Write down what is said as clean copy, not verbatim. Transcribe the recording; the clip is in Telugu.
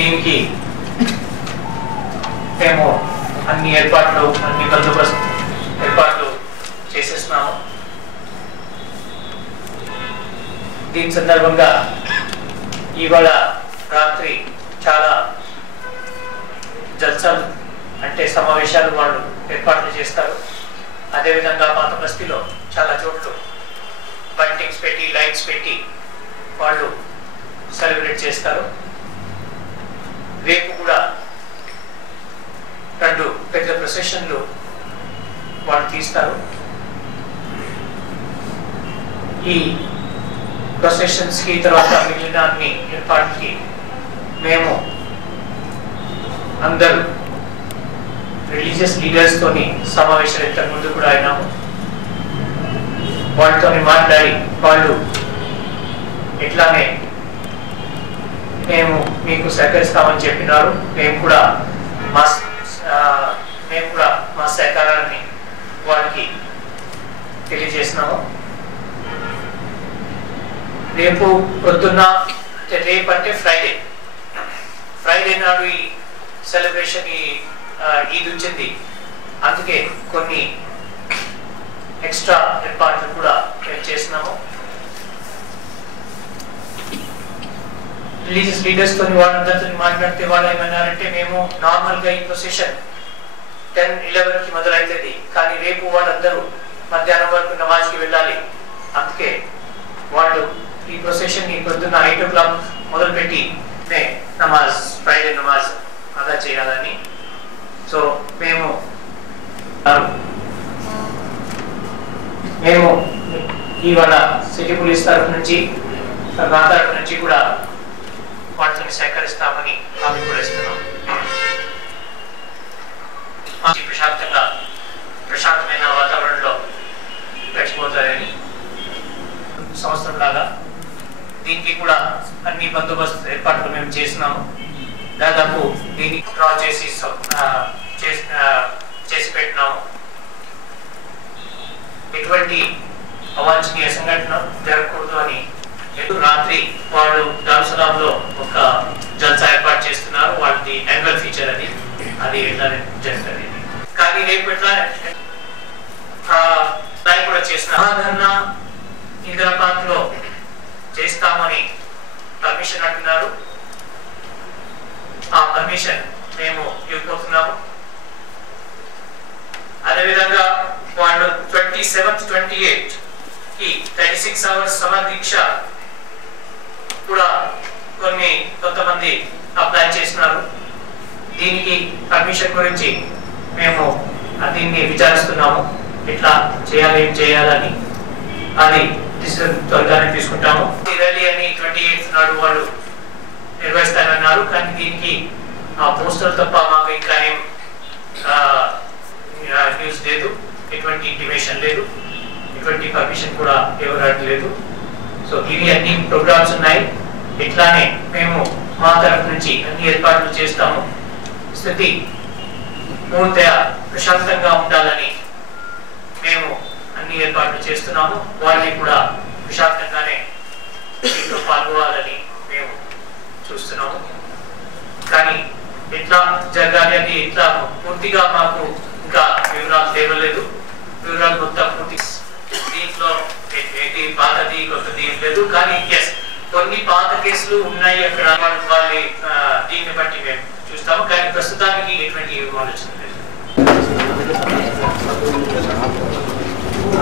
దీనికి మేము అన్ని ఏర్పాట్లు అన్ని బందోబస్తు ఏర్పాట్లు చేసేస్తున్నాము. దీని సందర్భంగా ఇవాళ రాత్రి చాలా జల్సాలు అంటే సమావేశాలు వాళ్ళు ఏర్పాట్లు చేస్తారు. అదేవిధంగా పాత బస్తీలో చాలా చోట్ల బంటింగ్స్ పెట్టి లైట్స్ పెట్టి వాళ్ళు సెలబ్రేట్ చేస్తారు. రేపు కూడా 2 పెద్ద ప్రొసెషన్లు వాళ్ళు తీస్తారు. ఈ ప్రొసెషన్స్కి తర్వాత మిగిలిన అన్ని ఏర్పాట్లకి మేము అందరూ రిలీజియస్ లీడర్స్తోని సమావేశాలు ఇంతకు ముందు కూడా అయినాము. వాళ్ళతో మాట్లాడి వాళ్ళు ఇట్లానే మేము మీకు సహకరిస్తామని చెప్పినారు. మేము కూడా మా సహకారాన్ని వాళ్ళకి తెలియజేసినాము. రేపు పొద్దున్న రేపు అంటే ఫ్రైడే నాడు ఈ సెలబ్రేషన్ ఈద్ వచ్చింది. అందుకే కొన్ని ఎక్స్ట్రా ఏర్పాట్లు కూడా మేము చేసినాము. రిలీజియస్ లీడర్స్ తో వాళ్ళందరితో మాట్లాడితే వాళ్ళు ఏమన్నారంటే మేము నార్మల్గా ఈ ప్రొసెషన్ 10-11కి మొదలవుతుంది, కానీ రేపు వాళ్ళందరూ మధ్యాహ్నం వరకు నమాజ్కి వెళ్ళాలి. అందుకే వాళ్ళు ఈ ప్రొసెషన్ పొద్దున్న 8 o'clock మొదలుపెట్టి ఫ్రైడే నమాజ్ అదా చేయాలని. సో మేము ఇవాళ సిటీ పోలీస్ తరఫు నుంచి మా తరఫు నుంచి కూడా వాళ్ళతో సహకరిస్తామని హామీ కూడా ఇస్తున్నాం. ప్రశాంతమైన వాతావరణంలో గడిచిపోతారని సంవత్సరం లాగా దీనికి కూడా అన్ని బందోబస్తు ఏర్పాట్లు మేము చేసినాము. దాదాపు దీనికి డ్రా చేసి పెట్టినాము. ఎటువంటి అవాంఛనీయ సంఘటన జరగకూడదు అని రాత్రి వాళ్ళు దారుసలాంలో ఒక జల్సా ఏర్పాటు చేస్తున్నారు. వాళ్ళది యాన్యువల్ ఫీచర్ అది ఎట్లానే జరుగుతుంది. కానీ రేపు ఎట్లా కూడా చేసిన ఆదరణ ఇందిరాబాద్ లో చేస్తామని పర్మిషన్ అంటున్నారు. ఆ పర్మిషన్ మేము ఇవ్వబోతున్నాము. అదేవిధంగా వాళ్ళు 27th 28th కి 36 hours సమర్ దీక్ష కూడా కొంతమంది అప్లై చేస్తున్నారు. దీనికి పర్మిషన్ గురించి మేము దీన్ని విచారిస్తున్నాము. ఎట్లా చేయాలని అది త్వరగానే తీసుకుంటాము. ర్యాలీ అని 28th నాడు వాళ్ళు నిర్వహిస్తారన్నారు. కానీ దీనికి ఆ పోస్టర్ తప్ప మాకు ఇంకా ఏం న్యూస్ లేదు, ఎటువంటి ఇంటిమేషన్ లేదు, ఎటువంటి పర్మిషన్ కూడా ఎవరు అడగలేదు. సో ఇవి అన్ని ప్రోగ్రామ్స్ ఉన్నాయి. ఇట్లానే మేము మా తరఫు నుంచి అన్ని ఏర్పాట్లు చేస్తాము. స్థితి పూర్తిగా ప్రశాంతంగా ఉండాలని మేము అన్ని ఏర్పాట్లు చేస్తున్నాము. వాళ్ళని కూడా ప్రశాంతంగానే దీంట్లో పాల్గొనాలని మేము చూస్తున్నాము. కానీ ఎట్లా జరగాలి అని ఇట్లా పూర్తిగా మాకు ఇంకా వివరాలు తేవలేదు. వివరాలు మొత్తం పూర్తి దీంట్లో పాతది కొత్తది లేదు. కానీ కొన్ని పాత కేసులు ఉన్నాయి. అక్కడ వాళ్ళ